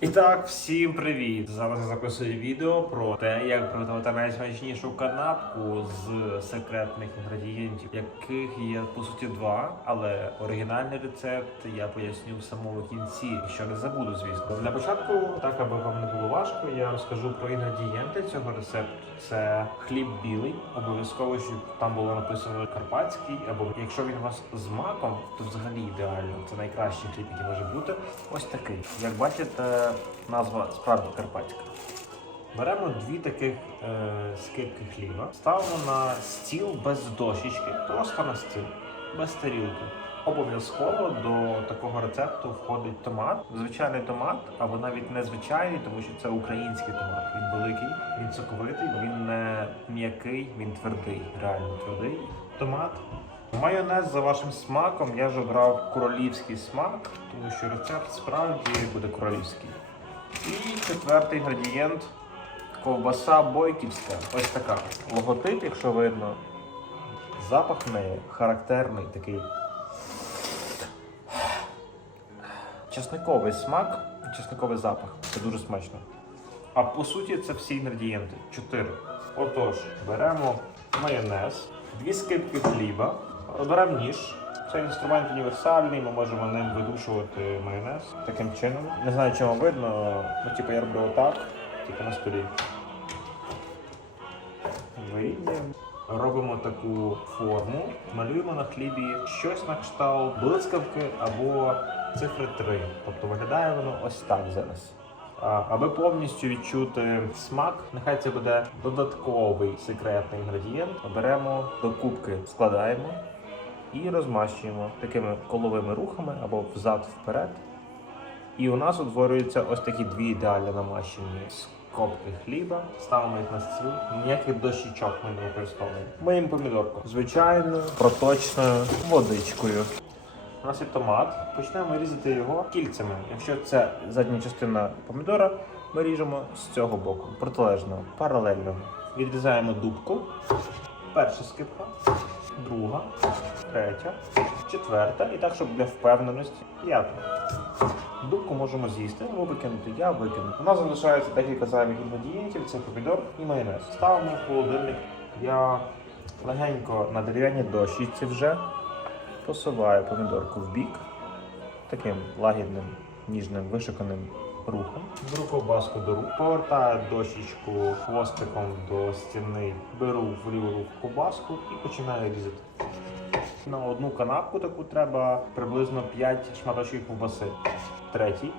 І так, всім привіт! Зараз я записую відео про те, як приготувати найсмачнішу канапку з секретних інгредієнтів, яких є по суті два, але оригінальний рецепт я поясню в самому кінці, якщо не забуду, звісно. Для початку, так аби вам не було важко, я розкажу про інгредієнти цього рецепту. Це хліб білий, обов'язково, щоб там було написано карпатський, або якщо він у вас з маком, то взагалі ідеально. Це найкращий хліб, який може бути. Ось такий. Як бачите, назва справді карпатська. Беремо дві таких е, скипки хліба, ставимо на стіл без дощечки, просто на стіл, без тарілки. Обов'язково до такого рецепту входить томат. Звичайний томат, або навіть не звичайний, тому що це український томат. Він великий, він соковитий, він не м'який, він твердий, реально твердий. Томат. Майонез за вашим смаком я ж обрав королівський смак, тому що рецепт справді буде королівський. І четвертий інгредієнт ковбаса бойківська. Ось така. Логотип, якщо видно, запах неї характерний такий. Чесниковий смак, чесниковий запах. Це дуже смачно. А по суті, це всі інгредієнти. Чотири. Отож, беремо майонез, дві скипки хліба, беремо ніж. Це інструмент універсальний, ми можемо ним видушувати майонез таким чином. Не знаю, вам видно, ну типу я роблю отак, тільки на столі. Вийдемо. Робимо таку форму, малюємо на хлібі щось на кшталт блискавки або цифри 3. Тобто виглядає воно ось так зараз. Аби повністю відчути смак, нехай це буде додатковий секретний інгредієнт. Беремо до кубки, складаємо і розмащуємо такими коловими рухами або взад вперед. І у нас утворюються ось такі дві ідеально намащені скобки хліба. Ставимо їх на стіл. Ніяких дощічок ми не використовуємо. Миємо помідорку. Звичайно, проточною водичкою. У нас є томат. Почнемо різати його кільцями. Якщо це задня частина помідора, ми ріжемо з цього боку, протилежно, паралельно. Відрізаємо дубку. Перша скипка, друга, третя, четверта. І так, щоб для впевненості п'ята. Дубку можемо з'їсти або викинути. Я викину. У нас залишається декілька зайвих інгредієнтів: це помідор і майонез. Ставимо в холодильник. Я легенько на дерев'яній дощечці вже посуваю помідорку в бік таким лагідним, ніжним, вишиканим рухом. Беру ковбаску до рук, повертаю дощечку хвостиком до стіни, беру в ліву руку ковбаску і починаю різати. На одну канапку таку треба приблизно 5 шматочків ковбаси. Третій,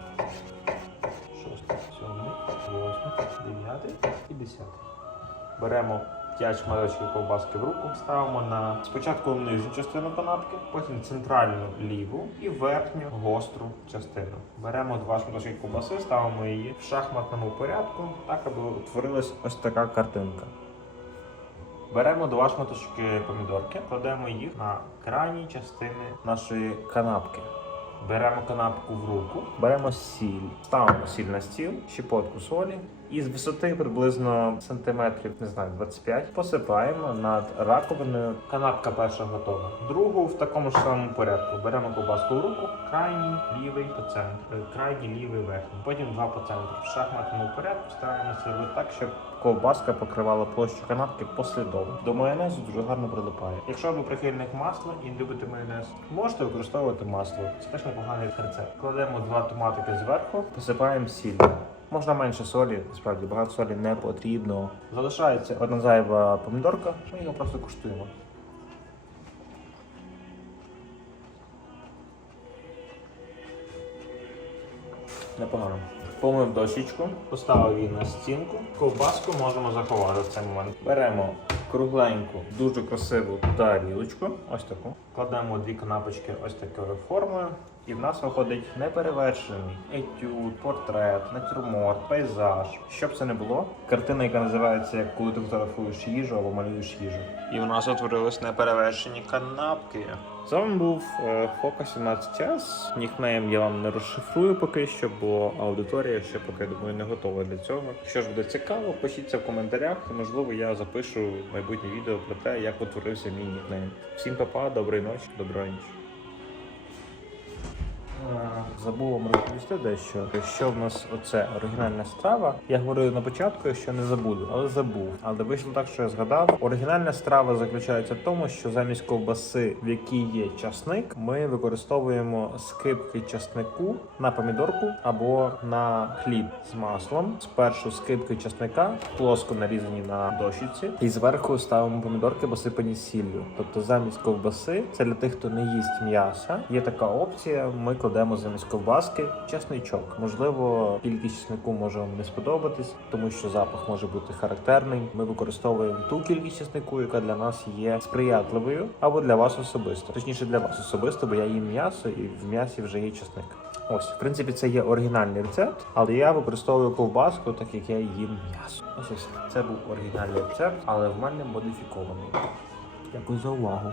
шостий, сьомий, восьмий, дев'ятий і десятий. Беремо 5 шматочків ковбаски в руку, ставимо на спочатку нижню частину канапки, потім центральну ліву і верхню гостру частину. Беремо два шматочки ковбаси, ставимо її в шахматному порядку, так аби утворилась ось така картинка. Беремо два шматочки помідорки, кладемо їх на крайні частини нашої канапки. Беремо канапку в руку, беремо сіль, ставимо сіль на стіл, щепотку солі і з висоти приблизно сантиметрів, не знаю, 25, посипаємо над раковиною. Канапка перша готова. Другу в такому ж самому порядку. Беремо ковбаску в руку, крайній лівий по центру, е, крайній лівий верхній. Потім два по центру. В шахматному порядку стараємося робити так, щоб ковбаска покривала площу канапки послідовно. До майонезу дуже гарно прилипає. Якщо ви прихильник масла і любите майонез, можете використовувати масло. Це теж непоганий рецепт. Кладемо два томатики зверху, посипаємо сіллю. Можна менше солі, справді багато солі не потрібно. Залишається одна зайва помідорка, ми його просто куштуємо. Непогано. Помив дощечку, поставив її на стінку. Ковбаску можемо заховати в цей момент. Беремо кругленьку, дуже красиву тарілочку. Ось таку. Кладемо дві канапочки ось такою формою. І в нас виходить неперевершений етюд, портрет, натюрморт, пейзаж. Що б це не було, картина, яка називається як коли ти фотографуєш їжу або малюєш їжу. І в нас утворились неперевершені канапки. З вами був е, Фока 17 час. Нікнейм я вам не розшифрую поки що, бо аудиторія ще поки думаю не готова для цього. Якщо ж буде цікаво, пишіться в коментарях. і, Можливо, я запишу майбутнє відео про те, як утворився мій нікнейм. Всім па-па, доброї ночі, доброї ніч. Е, Забув вам розповісти дещо. Що в нас оце оригінальна страва. Я говорив на початку, що не забуду, але забув. Але вийшло так, що я згадав. Оригінальна страва заключається в тому, що замість ковбаси, в якій є часник, ми використовуємо скипки часнику на помідорку або на хліб з маслом. Спершу скипки часника плоско нарізані на дощиці, і зверху ставимо помідорки, посипані сіллю. Тобто замість ковбаси, це для тих, хто не їсть м'яса. Є така опція. Ми кладемо замість ковбаски чесничок. Можливо, кількість чеснику може вам не сподобатись, тому що запах може бути характерний. Ми використовуємо ту кількість чеснику, яка для нас є сприятливою, або для вас особисто. Точніше для вас особисто, бо я їм м'ясо, і в м'ясі вже є чесник. Ось, в принципі, це є оригінальний рецепт, але я використовую ковбаску, так як я їм м'ясо. Ось все. Це був оригінальний рецепт, але в мене модифікований. Дякую за увагу.